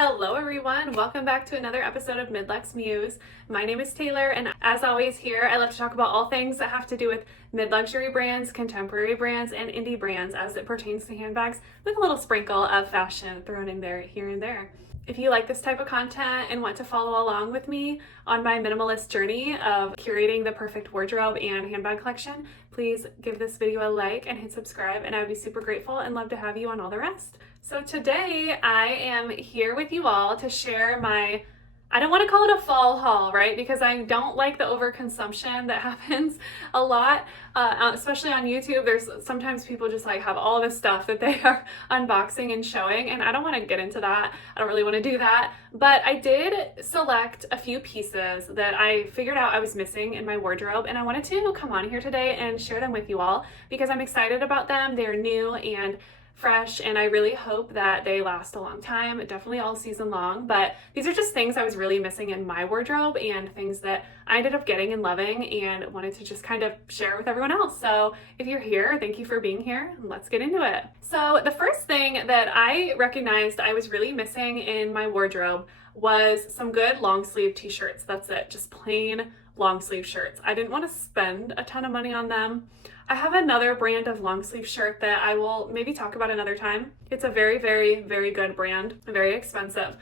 Hello everyone, welcome back to another episode of Midluxemuse. My name is Taylor, and as always here, I love to talk about all things that have to do with mid-luxury brands, contemporary brands, and indie brands as it pertains to handbags, with a little sprinkle of fashion thrown in there here and there. If you like this type of content and want to follow along with me on my minimalist journey of curating the perfect wardrobe and handbag collection, please give this video a like and hit subscribe, and I would be super grateful and love to have you on all the rest. So today I am here with you all to share my, I don't want to call it a fall haul, right? Because I don't like the overconsumption that happens a lot, especially on YouTube. There's sometimes people just like have all this stuff that they are unboxing and showing, and I don't want to get into that. I don't really want to do that, but I did select a few pieces that I figured out I was missing in my wardrobe, and I wanted to come on here today and share them with you all because I'm excited about them. They're new and fresh, and I really hope that they last a long time, definitely all season long. But these are just things I was really missing in my wardrobe and things that I ended up getting and loving and wanted to just kind of share with everyone else. So if you're here, thank you for being here. Let's get into it. So the first thing that I recognized I was really missing in my wardrobe was some good long sleeve t-shirts. That's it, just plain long sleeve shirts. I didn't want to spend a ton of money on them. I have another brand of long sleeve shirt that I will maybe talk about another time. It's a very, very, very good brand, very expensive.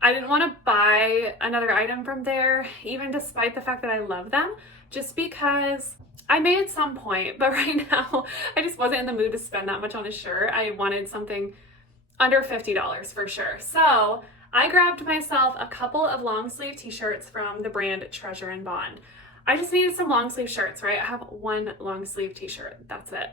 I didn't want to buy another item from there, even despite the fact that I love them, just because I may at some point, but right now I just wasn't in the mood to spend that much on a shirt. I wanted something under $50 for sure. So I grabbed myself a couple of long sleeve t-shirts from the brand Treasure & Bond. I just needed some long sleeve shirts, right? I have one long sleeve t-shirt, that's it.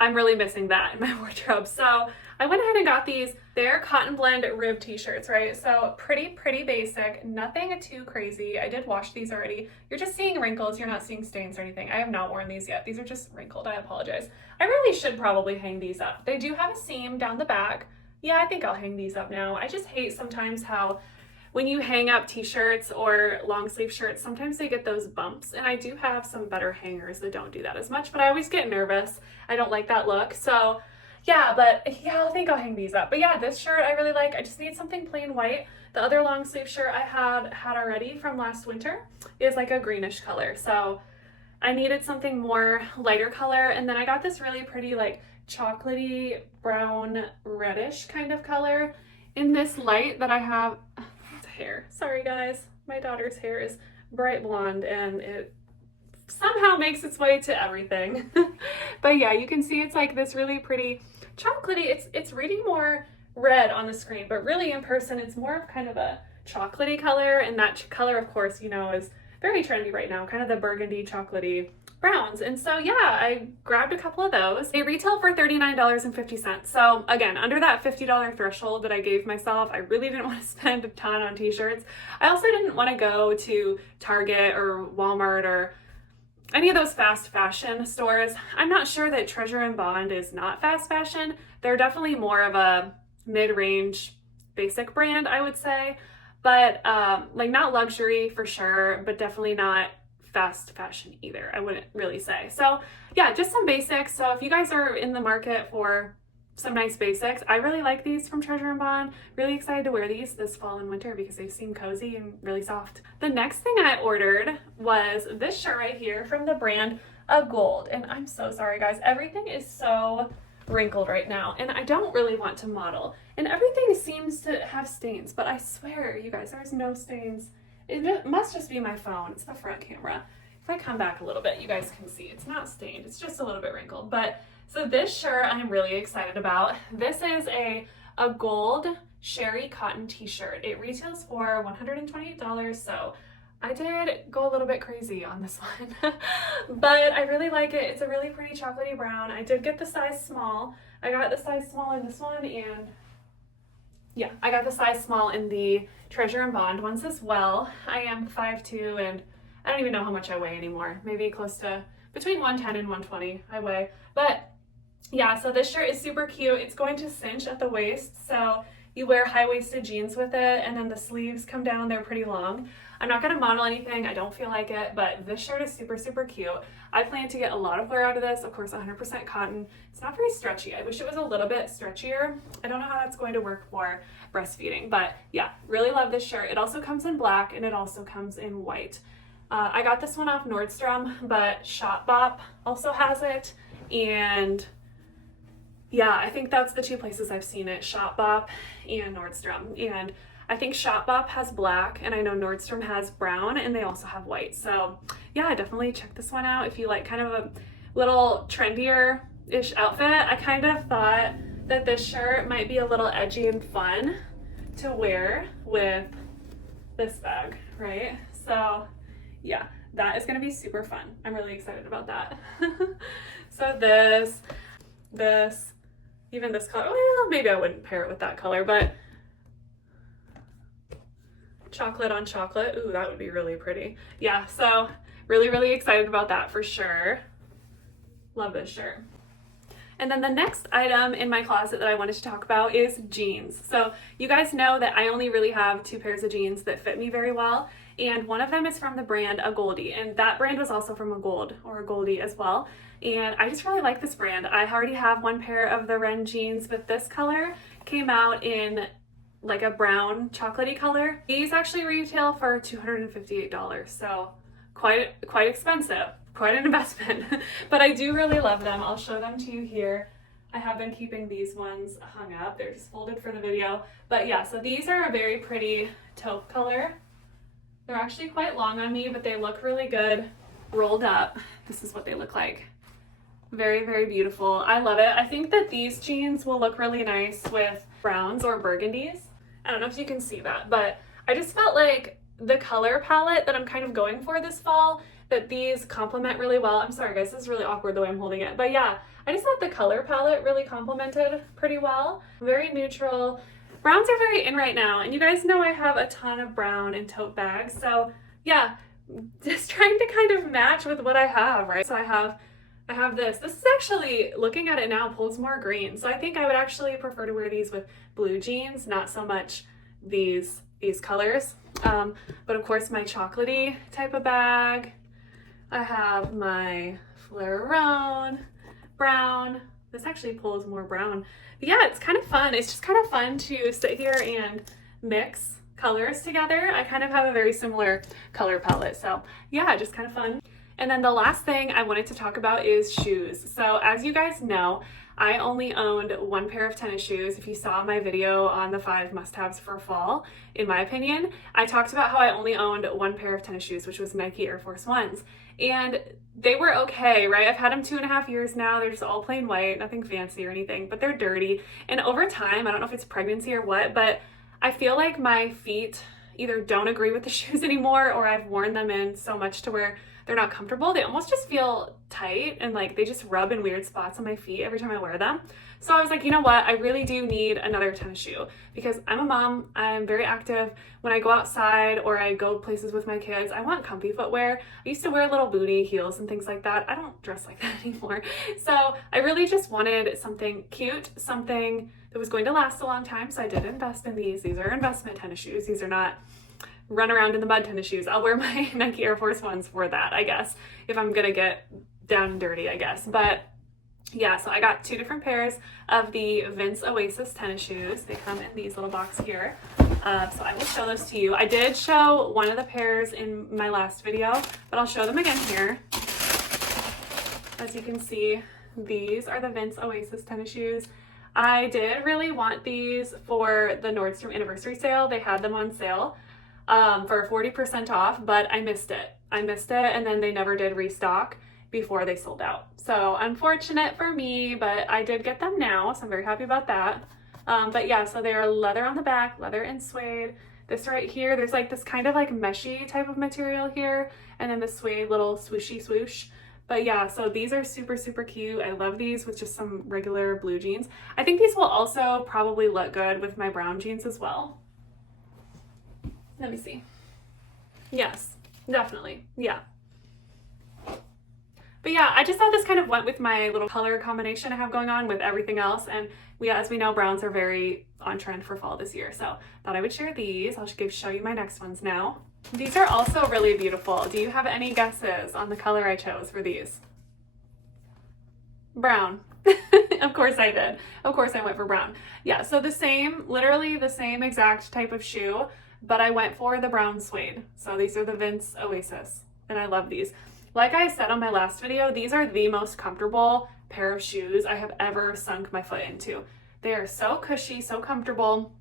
I'm really missing that in my wardrobe. So I went ahead and got these. They're cotton blend rib t-shirts, right? So pretty basic, nothing too crazy. I did wash these already. You're just seeing wrinkles, you're not seeing stains or anything. I have not worn these yet. These are just wrinkled, I apologize. I really should probably hang these up. They do have a seam down the back. Yeah, I think I'll hang these up now. I just hate sometimes how when you hang up t-shirts or long sleeve shirts, sometimes they get those bumps, and I do have some better hangers that don't do that as much, but I always get nervous. I don't like that look. So yeah, I think I'll hang these up. But yeah, this shirt I really like. I just need something plain white. The other long sleeve shirt I had already from last winter is like a greenish color. So I needed something more lighter color, and then I got this really pretty like chocolatey brown reddish kind of color in this light that I have. Hair. Sorry guys, my daughter's hair is bright blonde and it somehow makes its way to everything. But yeah, you can see it's like this really pretty chocolatey. It's reading more red on the screen, but really in person it's more of kind of a chocolatey color, and that color of course, you know, is very trendy right now, kind of the burgundy chocolatey browns. And so yeah, I grabbed a couple of those. They retail for $39.50. So again, under that $50 threshold that I gave myself. I really didn't want to spend a ton on t-shirts. I also didn't want to go to Target or Walmart or any of those fast fashion stores. I'm not sure that Treasure & Bond is not fast fashion. They're definitely more of a mid-range basic brand, I would say. But like not luxury for sure, but definitely not fast fashion either, I wouldn't really say. So yeah, just some basics. So if you guys are in the market for some nice basics, I really like these from Treasure & Bond. Really excited to wear these this fall and winter because they seem cozy and really soft. The next thing I ordered was this shirt right here from the brand Agold. And I'm so sorry guys, everything is so wrinkled right now and I don't really want to model. And everything seems to have stains, but I swear you guys, there's no stains. It must just be my phone. It's the front camera. If I come back a little bit, you guys can see it's not stained. It's just a little bit wrinkled. But so this shirt I'm really excited about. This is a gold Shari cotton t-shirt. It retails for $128. So I did go a little bit crazy on this one, but I really like it. It's a really pretty chocolatey brown. I did get the size small. I got the size small in this one, and yeah, I got the size small in the Treasure & Bond ones as well. I am 5'2", and I don't even know how much I weigh anymore. Maybe close to between 110 and 120 I weigh. But yeah, so this shirt is super cute. It's going to cinch at the waist, so you wear high-waisted jeans with it, and then the sleeves come down. They're pretty long. I'm not going to model anything. I don't feel like it, but this shirt is super cute. I plan to get a lot of wear out of this. Of course, 100% cotton. It's not very stretchy. I wish it was a little bit stretchier. I don't know how that's going to work for breastfeeding, but yeah, Really love this shirt. It also comes in black and it also comes in white. I got this one off Nordstrom, but Shop Bop also has it. And yeah, I think that's the two places I've seen it, Shop Bop and Nordstrom. And I think Shop Bop has black, and I know Nordstrom has brown, and they also have white. So yeah, definitely check this one out if you like kind of a little trendier-ish outfit. I kind of thought that this shirt might be a little edgy and fun to wear with this bag, right? So yeah, that is gonna be super fun. I'm really excited about that. So this, even this color, well, maybe I wouldn't pair it with that color, but chocolate on chocolate. Ooh, that would be really pretty. Yeah, so really excited about that for sure. Love this shirt. And then the next item in my closet that I wanted to talk about is jeans. So you guys know that I only really have 2 pairs of jeans that fit me very well. And one of them is from the brand Agolde. And that brand was also from Agold or Agolde as well. And I just really like this brand. I already have 1 pair of the Ren jeans, but this color came out in like a brown chocolatey color. These actually retail for $258, so quite expensive, quite an investment. But I do really love them. I'll show them to you here. I have been keeping these ones hung up. They're just folded for the video. But yeah, so these are a very pretty taupe color. They're actually quite long on me, but they look really good rolled up. This is what they look like. Very beautiful. I love it. I think that these jeans will look really nice with browns or burgundies. I don't know if you can see that, but I just felt like the color palette that I'm kind of going for this fall, that these complement really well. I'm sorry guys, this is really awkward the way I'm holding it, but yeah, I just thought the color palette really complemented pretty well. Very neutral. Browns are very in right now, and you guys know I have a ton of brown and tote bags, so yeah, just trying to kind of match with what I have, right? So I have this. This is actually, looking at it now, pulls more green. So I think I would actually prefer to wear these with blue jeans, not so much these colors. But of course my chocolatey type of bag. I have my Flareron brown. This actually pulls more brown. But yeah, it's kind of fun. It's just kind of fun to sit here and mix colors together. I kind of have a very similar color palette. So yeah, just kind of fun. And then the last thing I wanted to talk about is shoes. So as you guys know, I only owned 1 pair of tennis shoes. If you saw my video on the 5 must-haves for fall, in my opinion, I talked about how I only owned 1 pair of tennis shoes, which was Nike Air Force Ones. And they were okay, right? I've had them 2.5 years now. They're just all plain white, nothing fancy or anything, but they're dirty. And over time, I don't know if it's pregnancy or what, but I feel like my feet either don't agree with the shoes anymore, or I've worn them in so much to where they're not comfortable. They almost just feel tight and like they just rub in weird spots on my feet every time I wear them. So I was like, you know what? I really do need another tennis shoe because I'm a mom. I'm very active. When I go outside or I go places with my kids, I want comfy footwear. I used to wear little booty heels and things like that. I don't dress like that anymore. So I really just wanted something cute, something that was going to last a long time. So I did invest in these. These are investment tennis shoes. These are not run around in the mud tennis shoes. I'll wear my Nike Air Force Ones for that, I guess, if I'm gonna get down and dirty, I guess. But yeah, so I got 2 different pairs of the Vince Oasis tennis shoes. They come in these little box here. So I will show those to you. I did show one of the pairs in my last video, but I'll show them again here. As you can see, these are the Vince Oasis tennis shoes. I did really want these for the Nordstrom anniversary sale. They had them on sale for 40% off, but I missed it. And then they never did restock before they sold out. So unfortunate for me, but I did get them now, so I'm very happy about that. But yeah, so they're leather on the back, leather and suede. This right here, there's like this kind of like meshy type of material here, and then the suede little swooshy swoosh. But yeah, so these are super cute. I love these with just some regular blue jeans. I think these will also probably look good with my brown jeans as well. Let me see. Yes, definitely. Yeah. But yeah, I just thought this kind of went with my little color combination I have going on with everything else. And as we know, browns are very on trend for fall this year. So thought I would share these. I'll show you my next ones now. These are also really beautiful. Do you have any guesses on the color I chose for these? Brown. Of course I did. Of course I went for brown. Yeah, so literally the same exact type of shoe, but I went for the brown suede. So these are the Vince Oasis, and I love these. Like I said on my last video, these are the most comfortable pair of shoes I have ever sunk my foot into. They are so cushy, so comfortable.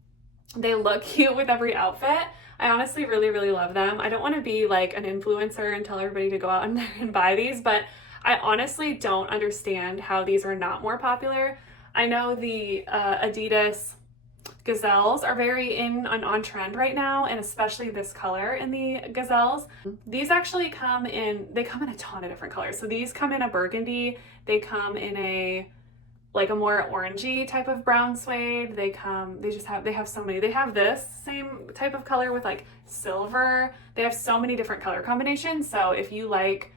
They look cute with every outfit. I honestly really, really love them. I don't want to be like an influencer and tell everybody to go out and buy these, but I honestly don't understand how these are not more popular. I know the Adidas Gazelles are very in and on trend right now, and especially this color in the Gazelles. These actually come in a ton of different colors. So these come in a burgundy, they come in a more orangey type of brown suede. They have so many. They have this same type of color with like silver. They have so many different color combinations. So if you like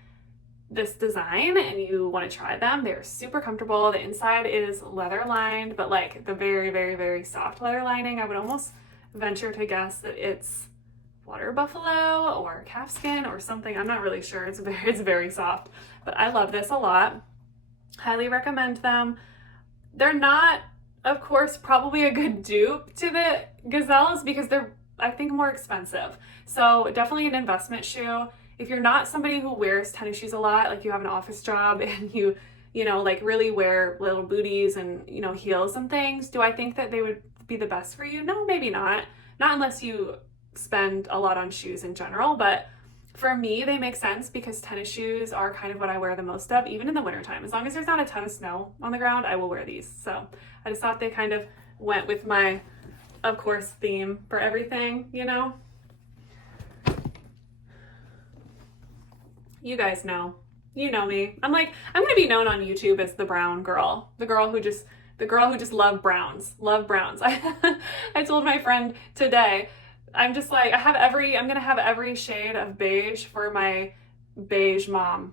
this design and you want to try them, they're super comfortable. The inside is leather lined, but like the very, very, very soft leather lining. I would almost venture to guess that it's water buffalo or calfskin or something. I'm not really sure. It's very soft, but I love this a lot. Highly recommend them. They're not, of course, probably a good dupe to the Gazelles because they're, I think, more expensive. So definitely an investment shoe. If you're not somebody who wears tennis shoes a lot, like you have an office job and you like really wear little booties and, heels and things, do I think that they would be the best for you? No, maybe not. Not unless you spend a lot on shoes in general, but for me, they make sense because tennis shoes are kind of what I wear the most of, even in the wintertime. As long as there's not a ton of snow on the ground, I will wear these. So I just thought they kind of went with my, of course, theme for everything, You guys know. You know me. I'm gonna be known on YouTube as the brown girl. The girl who just loved browns. Love browns. I told my friend today, I'm gonna have every shade of beige for my beige mom,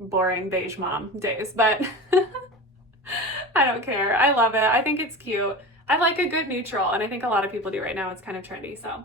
boring beige mom days, but I don't care. I love it. I think it's cute. I like a good neutral, and I think a lot of people do right now. It's kind of trendy. So,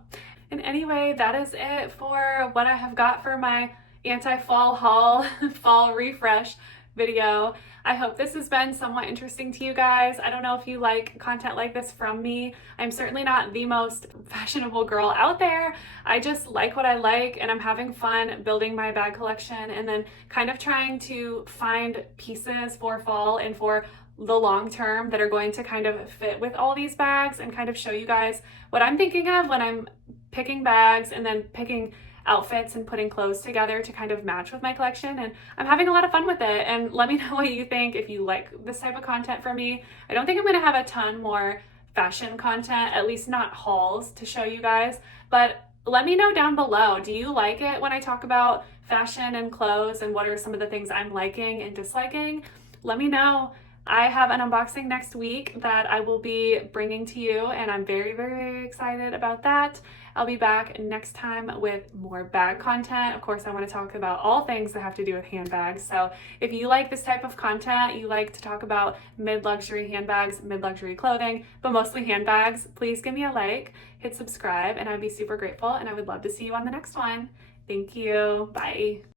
and anyway, that is it for what I have got for my anti-fall haul, fall refresh video. I hope this has been somewhat interesting to you guys. I don't know if you like content like this from me. I'm certainly not the most fashionable girl out there. I just like what I like, and I'm having fun building my bag collection and then kind of trying to find pieces for fall and for the long term that are going to kind of fit with all these bags and kind of show you guys what I'm thinking of when I'm picking bags and then picking outfits and putting clothes together to kind of match with my collection, and I'm having a lot of fun with it. And let me know what you think if you like this type of content from me. I don't think I'm going to have a ton more fashion content, at least not hauls, to show you guys, but let me know down below. Do you like it when I talk about fashion and clothes, and what are some of the things I'm liking and disliking? Let me know. I have an unboxing next week that I will be bringing to you, and I'm very, very, very excited about that. I'll be back next time with more bag content. Of course, I want to talk about all things that have to do with handbags. So if you like this type of content, you like to talk about mid-luxury handbags, mid-luxury clothing, but mostly handbags, please give me a like, hit subscribe, and I'd be super grateful, and I would love to see you on the next one. Thank you. Bye.